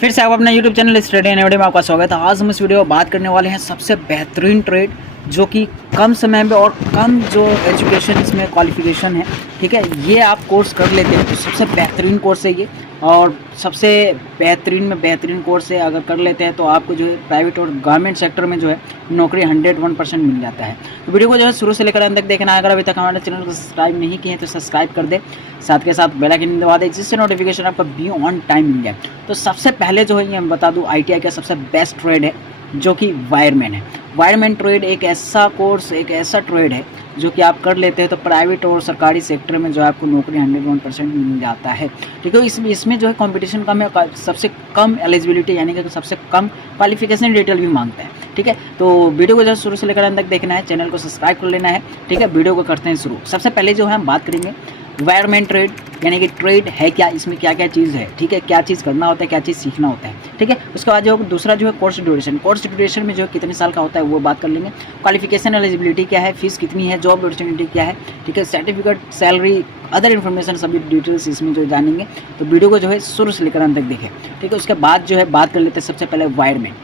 फिर से आप अपना YouTube channel study and video में आपका स्वागत है। आज हम इस वीडियो में बात करने वाले हैं सबसे बेहतरीन ट्रेड जो कि कम समय में और कम जो एजुकेशन इसमें क्वालिफिकेशन है, ठीक है, ये आप कोर्स कर लेते हैं तो सबसे बेहतरीन कोर्स है ये। और सबसे बेहतरीन में बेहतरीन कोर्स है, अगर कर लेते हैं तो आपको जो है प्राइवेट और गवर्नमेंट सेक्टर में जो है नौकरी 101% मिल जाता है। तो वीडियो को जो है शुरू से लेकर अंत तक देखना है। अगर अभी तक हमारे चैनल को सब्सक्राइब नहीं किए हैं तो सब्सक्राइब कर दे, साथ के साथ बेल आइकन दबा दे जिससे नोटिफिकेशन आपका बी ऑन टाइम मिल जाए। तो सबसे पहले जो है ये मैं बता दूं, ITI का सबसे बेस्ट ट्रेड है जो कि वायरमैन है। वायरमैन ट्रेड एक ऐसा कोर्स, एक ऐसा ट्रेड है जो कि आप कर लेते हैं तो प्राइवेट और सरकारी सेक्टर में जो है आपको नौकरी 101% मिल जाता है, ठीक है। इसमें जो है कंपटीशन कम है, सबसे कम एलिजिबिलिटी यानी कि सबसे कम क्वालिफिकेशन डिटेल भी मांगता है, ठीक है। तो वीडियो को जो शुरू से लेकर अंत तक देखना है, चैनल को सब्सक्राइब कर लेना है, ठीक है। वीडियो को करते हैं शुरू। सबसे पहले जो है हम बात करेंगे वायरमैन ट्रेड यानी कि ट्रेड है क्या, इसमें क्या क्या चीज़ है, ठीक है, क्या चीज़ करना होता है, क्या चीज़ सीखना होता है, ठीक है। उसके बाद जो दूसरा जो है कोर्स ड्यूरेशन में जो है कितने साल का होता है वो बात कर लेंगे। क्वालिफिकेशन एलिजिबिलिटी क्या है, फीस कितनी है, जॉब अपॉर्चुनिटी क्या है, ठीक है, सर्टिफिकेट, सैलरी, अदर इन्फॉर्मेशन सभी डिटेल्स इसमें जो जानेंगे। तो वीडियो को जो है शुरू से लेकर अंत तक देखें, ठीक है। उसके बाद जो है बात कर लेते हैं सबसे पहले वायरमैन।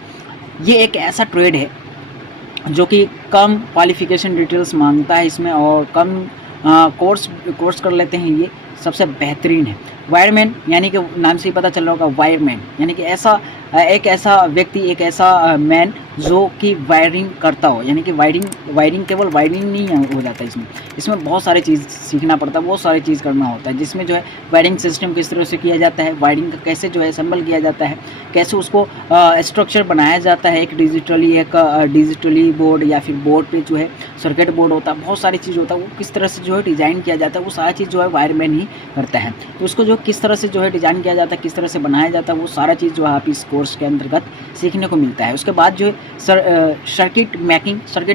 ये एक ऐसा ट्रेड है जो कि कम क्वालिफिकेशन डिटेल्स मांगता है इसमें और कम कोर्स कर लेते हैं, ये सबसे बेहतरीन है। वायरमैन यानी कि नाम से ही पता चल रहा होगा, वायरमैन यानी कि एक ऐसा व्यक्ति, एक ऐसा मैन जो कि वायरिंग करता हो, यानी कि वायरिंग केवल वायरिंग नहीं हो जाता है इसमें बहुत सारी चीज़ सीखना पड़ता है, बहुत सारी चीज़ करना होता है, जिसमें जो है वायरिंग सिस्टम किस तरह से किया जाता है, वायरिंग का कैसे जो है असेंबल किया जाता है, कैसे उसको स्ट्रक्चर बनाया जाता है, एक डिजिटली बोर्ड या फिर बोर्ड पे जो है सर्किट बोर्ड होता है, बहुत सारी चीज़ होता है, वो किस तरह से जो है डिज़ाइन किया जाता है, वो सारा चीज़ जो है वायरमैन ही करता है। तो उसको जो किस तरह से जो है डिज़ाइन किया जाता है, किस तरह से बनाया जाता है, वो सारा चीज़ जो है आप इस कोर्स के अंतर्गत सीखने को मिलता है। उसके बाद जो है सर्किट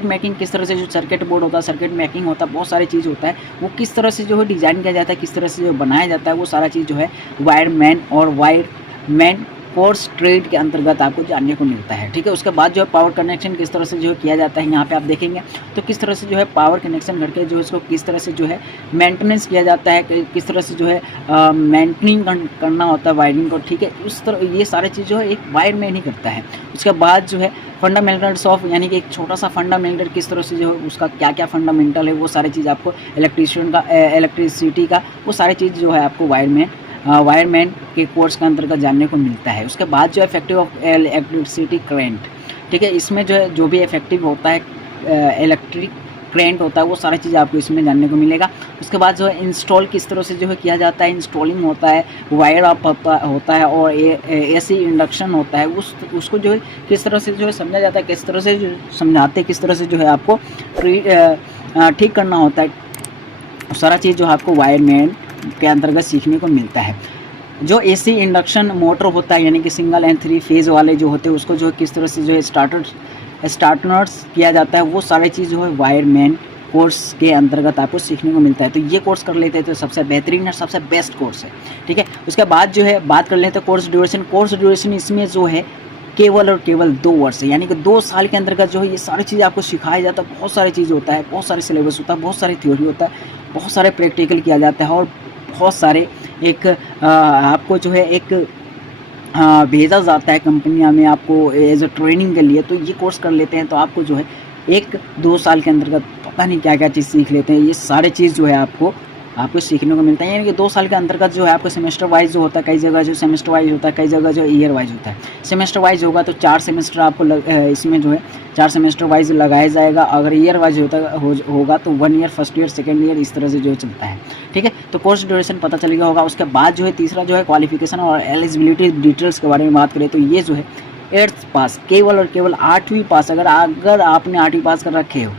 मेकिंग किस तरह से जो सर्किट बोर्ड होता है, सर्किट मेकिंग होता है, बहुत सारी चीज़ होता है, वो किस तरह से जो है डिज़ाइन किया जाता है, किस तरह से जो बनाया जाता है, वो सारा चीज़ जो है वायरमैन कोर्स ट्रेड के अंतर्गत आपको जानने को मिलता है, ठीक है। उसके बाद जो है पावर कनेक्शन किस तरह से जो है किया जाता है, यहाँ पे आप देखेंगे तो किस तरह से जो है पावर कनेक्शन करके जो है इसको किस तरह से जो है मेंटेनेंस किया जाता है, किस तरह से जो है मेंटेनिंग करना होता है वायरिंग को, ठीक है। उस तरह ये सारी चीज़ जो है एक वायरमैन ही करता है। उसके बाद जो है फंडामेंटल्स ऑफ यानी कि एक छोटा सा फंडामेंटल किस तरह से जो है उसका क्या क्या फंडामेंटल है, वो सारी चीज़ आपको इलेक्ट्रिसिटी का वो सारी चीज़ जो है आपको वायरमैन के कोर्स के अंतर्गत जानने को मिलता है। उसके बाद जो है इफेक्टिव ऑफ इलेक्ट्रिसिटी करेंट, ठीक है, इसमें जो है जो भी इफेक्टिव होता है इलेक्ट्रिक करेंट होता है, वो सारी चीज़ आपको इसमें जानने को मिलेगा। उसके बाद जो है इंस्टॉल किस तरह से जो है किया जाता है, इंस्टॉलिंग होता है, वायर अप होता है और AC इंडक्शन होता है, उसको जो है किस तरह से जो है समझा जाता है, किस तरह से जो समझाते हैं, किस तरह से जो है आपको ठीक करना होता है, सारा चीज़ जो है आपको वायरमैन के अंतर्गत सीखने को मिलता है। जो AC इंडक्शन मोटर होता है यानी कि सिंगल एंड 3 फेज़ वाले जो होते हैं, उसको जो है किस तरह से जो है स्टार्टर्स किया जाता है, वो सारी चीज़ जो है वायरमैन कोर्स के अंतर्गत आपको सीखने को मिलता है। तो ये कोर्स कर लेते हैं तो सबसे बेहतरीन और सबसे बेस्ट कोर्स है, ठीक है। उसके बाद जो है बात कर लेते हैं कोर्स ड्यूरेशन इसमें जो है केवल और केवल 2 वर्ष है, यानी कि 2 साल के अंतर्गत जो है ये सारी चीज़ आपको सिखाया जाता है। बहुत सारी चीज़ होता है, बहुत सारे सिलेबस होता है, बहुत सारी थ्योरी होता है, बहुत सारे प्रैक्टिकल किया जाता है और बहुत सारे आपको जो है एक भेजा जाता है कंपनियां में आपको एज अ ट्रेनिंग के लिए। तो ये कोर्स कर लेते हैं तो आपको जो है 1-2 साल के अंतर्गत पता नहीं क्या क्या चीज़ सीख लेते हैं। ये सारे चीज़ जो है आपको सीखने को मिलता है, यानी कि 2 साल के अंतर्गत जो है आपको सेमेस्टर वाइज जो होता है, कई जगह जो सेमेस्टर वाइज होता है, कई जगह जो ईयर वाइज होता है। सेमेस्टर वाइज होगा तो 4 सेमेस्टर आपको इसमें जो है 4 सेमेस्टर वाइज लगाया जाएगा। अगर ईयर वाइज होगा तो 1 year, first year, second year, इस तरह से जो है चलता है, ठीक है। तो कोर्स ड्यूरेशन पता चल गया होगा। उसके बाद जो है तीसरा जो है क्वालिफिकेशन और एलिजिबिलिटी डिटेल्स के बारे में बात करें तो ये जो है 8th पास, केवल और केवल 8वीं पास, अगर आपने 8वीं पास कर रखे हो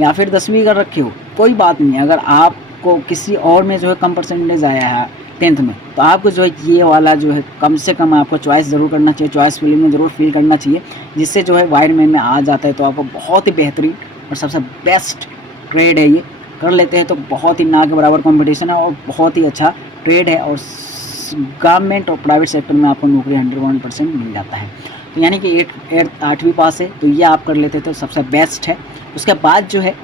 या फिर 10वीं कर रखे हो कोई बात नहीं, अगर आपको किसी और में जो है कम परसेंटेज आया है 10th में तो आपको जो है ये वाला जो है कम से कम आपको चॉइस ज़रूर करना चाहिए, चॉइस फिलिंग में ज़रूर फिल करना चाहिए, जिससे जो है वायरमैन में आ जाता है। तो आपको बहुत ही बेहतरीन और सबसे बेस्ट ट्रेड है, ये कर लेते हैं तो बहुत ही ना के बराबर कंपटीशन है और बहुत ही अच्छा ट्रेड है और गवर्नमेंट और प्राइवेट सेक्टर में आपको नौकरी 101% मिल जाता है। तो यानी कि 8वीं पास है तो ये आप कर लेते हैं तो सबसे बेस्ट है। उसके बाद जो है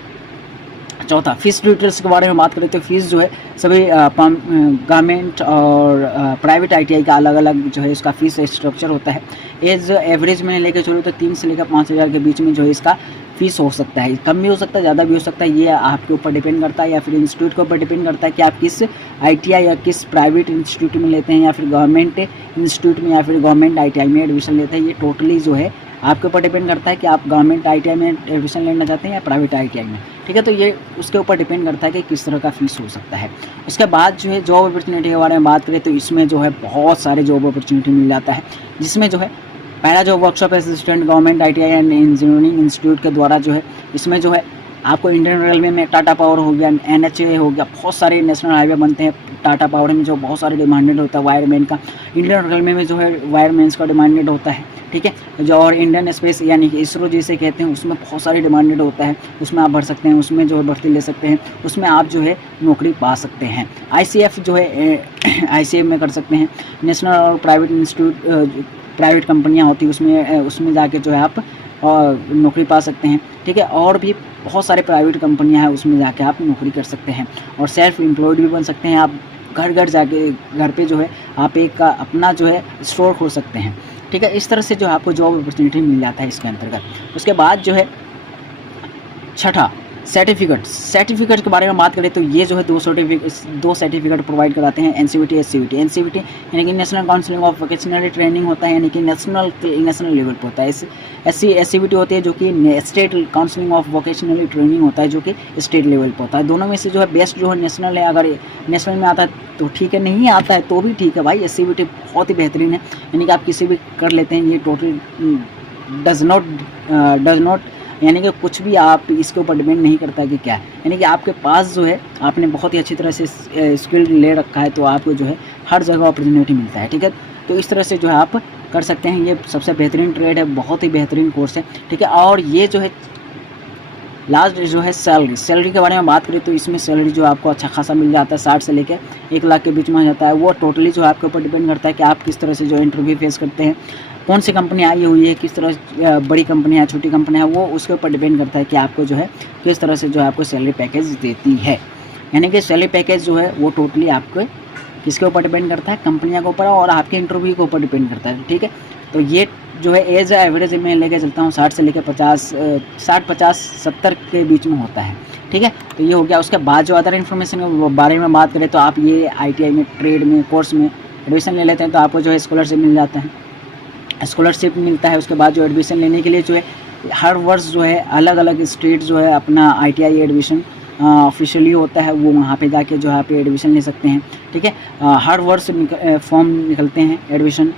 चौथा, फीस डिटेल्स के बारे में बात करें तो फीस जो है सभी गवर्नमेंट और प्राइवेट आईटीआई का अलग अलग जो है इसका फीस स्ट्रक्चर होता है। एज एवरेज में लेकर चलो तो 3 से लेकर 5,000 के बीच में जो है इसका फीस हो सकता है। कम भी हो सकता है, ज़्यादा भी हो सकता है, ये आपके ऊपर डिपेंड करता है या फिर इंस्टीट्यूट के ऊपर डिपेंड करता है कि आप किस आईटीआई या किस प्राइवेट इंस्टीट्यूट में लेते हैं या फिर गवर्नमेंट इंस्टीट्यूट में या फिर गवर्नमेंट आईटीआई में एडमिशन लेते हैं। ये टोटली जो है आपके ऊपर डिपेंड करता है कि आप गवर्नमेंट आईटीआई में एडमिशन लेना चाहते हैं या प्राइवेट आईटीआई में, ठीक है। तो ये उसके ऊपर डिपेंड करता है कि किस तरह का फीस हो सकता है। उसके बाद जो है जॉब अपॉर्चुनिटी के बारे में बात करें तो इसमें जो है बहुत सारे जॉब अपॉर्चुनिटी मिल जाता है, जिसमें जो है पहला जो workshop assistant government ITI and engineering institute के द्वारा जो है इसमें जो है आपको इंडियन रेलवे में टाटा पावर हो गया, एनएचए हो गया, बहुत सारे नेशनल हाईवे बनते हैं। टाटा पावर में जो बहुत सारे डिमांडेड होता है वायरमैन का, इंडियन रेलवे में जो है वायरमैन्स का डिमांडेड होता है, ठीक है। जो और इंडियन स्पेस यानी कि इसरो जिसे कहते हैं उसमें बहुत सारे डिमांडेड होता है, उसमें आप भर सकते हैं, उसमें जो है भर्ती ले सकते हैं, उसमें आप जो है नौकरी पा सकते हैं। आईसीएफ जो है आईसीएफ में कर सकते हैं। नेशनल और प्राइवेट इंस्टीट्यूट प्राइवेट कंपनियां होती हैं उसमें जाके जो है आप नौकरी पा सकते हैं, ठीक है। और भी बहुत सारे प्राइवेट कंपनियां हैं उसमें जाके आप नौकरी कर सकते हैं और सेल्फ एम्प्लॉयड भी बन सकते हैं। आप घर घर जाके घर पे जो है आप एक अपना जो है स्टोर खोल सकते हैं, ठीक है। इस तरह से जो है आपको जॉब अपॉर्चुनिटी मिल जाता है इसके अंतर्गत। उसके बाद जो है छठा, सर्टिफिकेट के बारे में बात करें तो ये जो है दो सर्टिफिकेट प्रोवाइड कराते हैं, एनसीवीटी एससीवीटी। एनसीवीटी यानी कि national council of vocational training होता है, यानी कि नेशनल लेवल पर होता है। एससीवीटी होती है जो कि state council of vocational training होता है, जो कि स्टेट लेवल पर होता है। दोनों में से जो है बेस्ट जो है नेशनल है। अगर नेशनल में आता है तो ठीक है, नहीं आता है तो भी ठीक है भाई, एससीवीटी बहुत ही बेहतरीन है, यानी कि आप किसी भी कर लेते हैं। ये टोटल डज नॉट यानी कि कुछ भी आप इसके ऊपर डिपेंड नहीं करता कि क्या है, यानी कि आपके पास जो है आपने बहुत ही अच्छी तरह से स्किल ले रखा है तो आपको जो है हर जगह अपॉर्चुनिटी मिलता है, ठीक है। तो इस तरह से जो है आप कर सकते हैं। ये सबसे बेहतरीन ट्रेड है, बहुत ही बेहतरीन कोर्स है, ठीक है। और ये जो है लास्ट जो है सैलरी के बारे में बात करें तो इसमें सैलरी जो आपको अच्छा खासा मिल जाता है, 60 से लेकर 1 लाख के बीच में आ जाता है। वो टोटली जो आपके ऊपर डिपेंड करता है कि आप किस तरह से जो इंटरव्यू फेस करते हैं, कौन सी कंपनी आई हुई है, किस तरह बड़ी कंपनी है छोटी कंपनी है, वो उसके ऊपर डिपेंड करता है कि आपको जो है किस तरह से जो है आपको सैलरी पैकेज देती है। यानी कि सैलरी पैकेज जो है वो टोटली आपको किसके ऊपर डिपेंड करता है, कंपनियों के ऊपर और आपके इंटरव्यू के ऊपर डिपेंड करता है, ठीक है। तो ये जो है एज एवरेज में लेके चलता हूँ 60 से लेकर 50-70 के बीच में होता है, ठीक है। तो ये हो गया। उसके बाद जो अदर इन्फॉर्मेशन के बारे में बात करें तो आप ये आईटीआई में ट्रेड में कोर्स में एडमिशन ले लेते हैं तो आपको जो है स्कॉलरशिप मिल जाता है, स्कॉलरशिप मिलता है। उसके बाद जो एडमिशन लेने के लिए जो है हर वर्ष जो है अलग अलग स्टेट जो है अपना आईटीआई एडमिशन ऑफिशियली होता है, वो वहाँ पे जाके जो है आप एडमिशन ले सकते हैं, ठीक है। हर वर्ष फॉर्म निकलते हैं, एडमिशन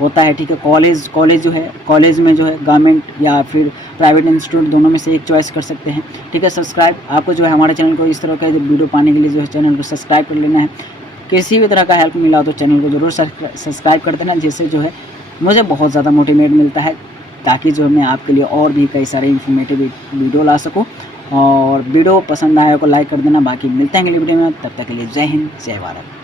होता है, ठीक है। कॉलेज जो है कॉलेज में जो है गवर्नमेंट या फिर प्राइवेट इंस्टीट्यूट दोनों में से एक चॉइस कर सकते हैं, ठीक है। सब्सक्राइब आपको जो है हमारे चैनल को इस तरह का वीडियो पाने के लिए जो है चैनल को सब्सक्राइब कर लेना है। किसी भी तरह का हेल्प मिला तो चैनल को ज़रूर सब्सक्राइब कर देना, जिससे जो है मुझे बहुत ज़्यादा मोटिवेट मिलता है, ताकि जो मैं आपके लिए और भी कई सारे इन्फॉर्मेटिव वीडियो ला सकूं। और वीडियो पसंद आया को लाइक कर देना। बाकी मिलते हैं अगली वीडियो में, तब तक के लिए जय हिंद जय भारत।